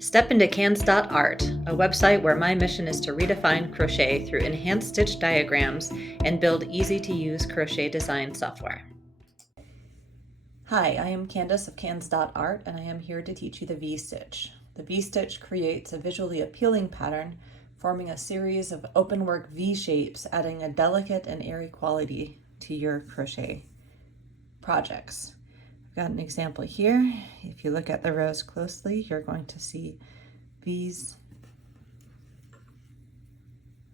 Step into cans.art, a website where my mission is to redefine crochet through enhanced stitch diagrams and build easy-to-use crochet design software. Hi, I am Candace of cans.art, and I am here to teach you the V-stitch. The V-stitch creates a visually appealing pattern, forming a series of open work V shapes, adding a delicate and airy quality to your crochet projects. I've got an example here. If you look at the rows closely, you're going to see V's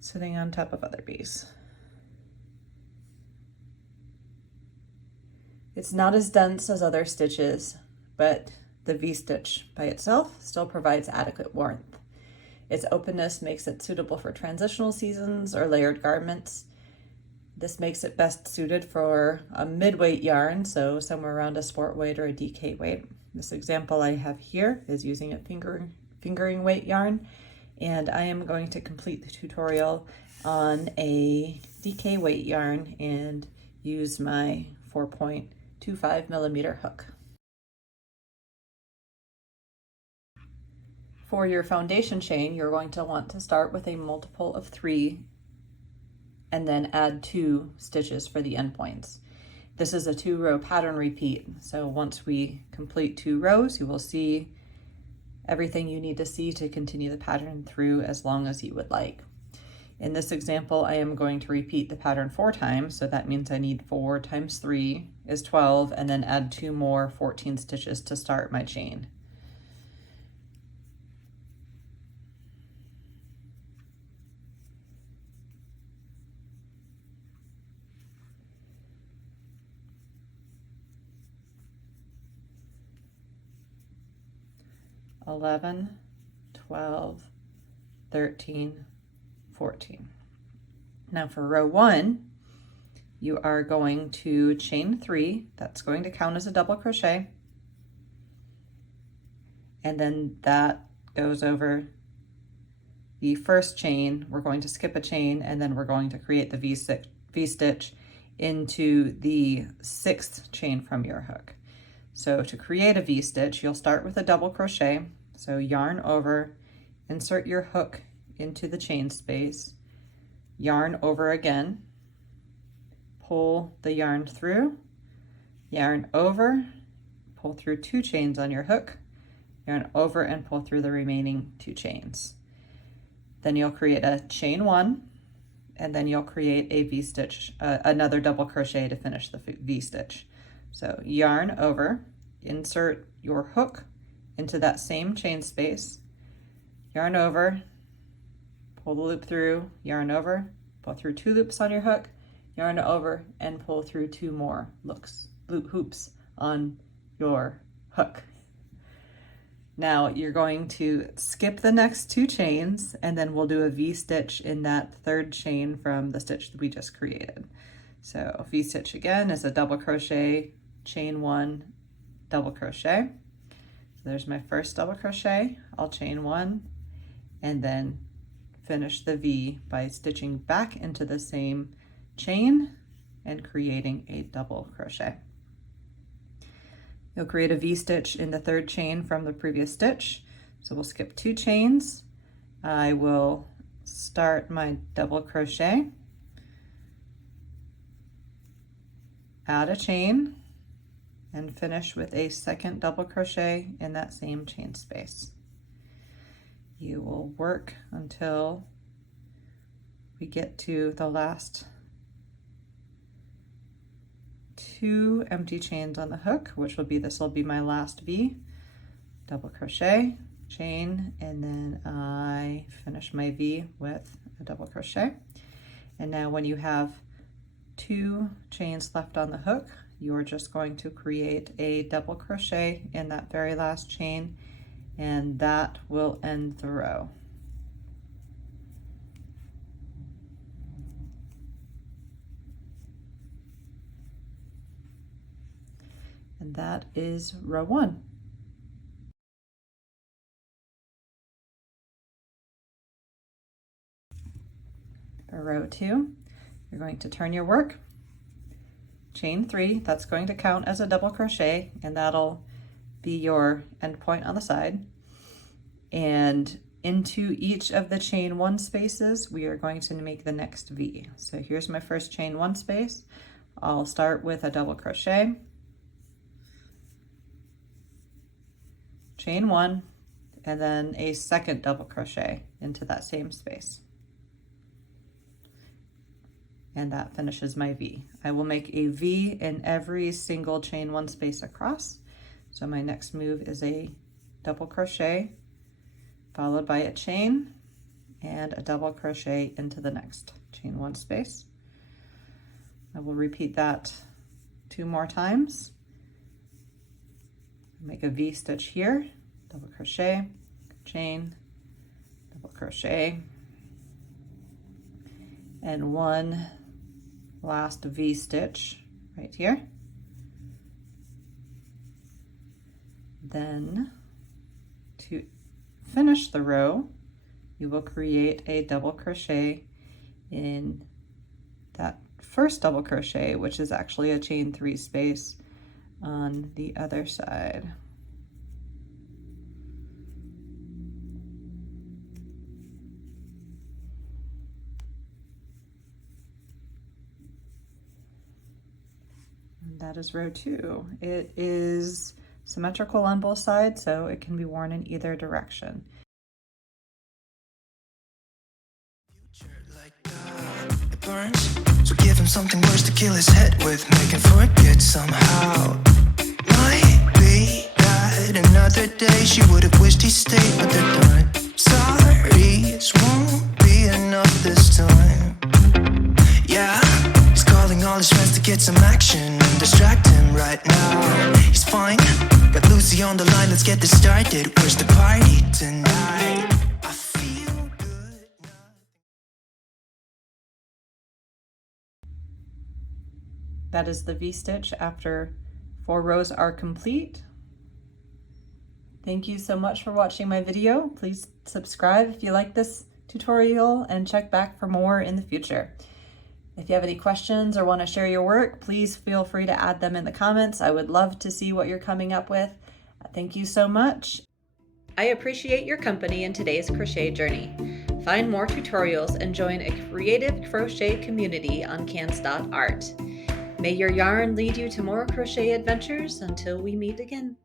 sitting on top of other V's. It's not as dense as other stitches, but the V-stitch by itself still provides adequate warmth. Its openness makes it suitable for transitional seasons or layered garments. This makes it best suited for a mid-weight yarn, so somewhere around a sport weight or a DK weight. This example I have here is using a fingering weight yarn, and I am going to complete the tutorial on a DK weight yarn and use my 4.25 millimeter hook. For your foundation chain, you're going to want to start with a multiple of 3 and then add 2 stitches for the endpoints. This is a 2-row pattern repeat, so once we complete 2 rows, you will see everything you need to see to continue the pattern through as long as you would like. In this example, I am going to repeat the pattern 4 times, so that means I need 4 times 3 is 12, and then add 2 more 14 stitches to start my chain. (11, 12, 13, 14). Now for row 1, you are going to chain 3. That's going to count as a double crochet, and then that goes over the first chain. We're going to skip a chain, and then we're going to create the V-stitch into the 6th chain from your hook. So to create a V-stitch, you'll start with a double crochet. So yarn over, insert your hook into the chain space, yarn over again, pull the yarn through, yarn over, pull through 2 chains on your hook, yarn over and pull through the remaining 2 chains. Then you'll create a chain 1, and then you'll create a V-stitch, another double crochet to finish the V-stitch. So yarn over, insert your hook into that same chain space, yarn over, pull the loop through, yarn over, pull through 2 loops on your hook, yarn over, and pull through 2 more hoops on your hook. Now you're going to skip the next 2 chains, and then we'll do a V-stitch in that 3rd chain from the stitch that we just created. So V-stitch again is a double crochet, chain 1, double crochet. So there's my first double crochet. I'll chain 1 and then finish the V by stitching back into the same chain and creating a double crochet. You'll create a V-stitch in the 3rd chain from the previous stitch. So we'll skip 2 chains. I will start my double crochet, add a chain, and finish with a 2nd double crochet in that same chain space. You will work until we get to the last 2 empty chains on the hook, which will be, this will be my last V, double crochet, chain, and then I finish my V with a double crochet. And now when you have 2 chains left on the hook, you're just going to create a double crochet in that very last chain, and that will end the row. And that is row 1. For row 2, you're going to turn your work, chain 3, that's going to count as a double crochet, and that'll be your end point on the side. and into each of the chain 1 spaces, we are going to make the next V. So here's my first chain 1 space. I'll start with a double crochet, chain 1, and then a second double crochet into that same space. And that finishes my V. I will make a V in every single chain 1 space across. So my next move is a double crochet, followed by a chain and a double crochet into the next chain 1 space. I will repeat that 2 more times. Make a V stitch here, double crochet, chain, double crochet, and 1 last V stitch right here. Then to finish the row, you will create a double crochet in that first double crochet, which is actually a chain 3 space on the other side. And that is row 2. It is symmetrical on both sides, so it can be worn in either direction. It burns, so give him something worse to kill his head with, make him forget somehow. Might be that another day she would have wished he stayed, but they're done. Sorry's won't be enough this time. Yeah, he's calling all his friends to get some action and distract him right now. He's fine, got Lucy on the line, let's get this started. Where's the party tonight? I feel good now. That is the V-stitch after 4 rows are complete. Thank you so much for watching my video. Please subscribe if you like this tutorial and check back for more in the future. If you have any questions or want to share your work, please feel free to add them in the comments. I would love to see what you're coming up with. Thank you so much. I appreciate your company in today's crochet journey. Find more tutorials and join a creative crochet community on Cannes.art. May your yarn lead you to more crochet adventures until we meet again.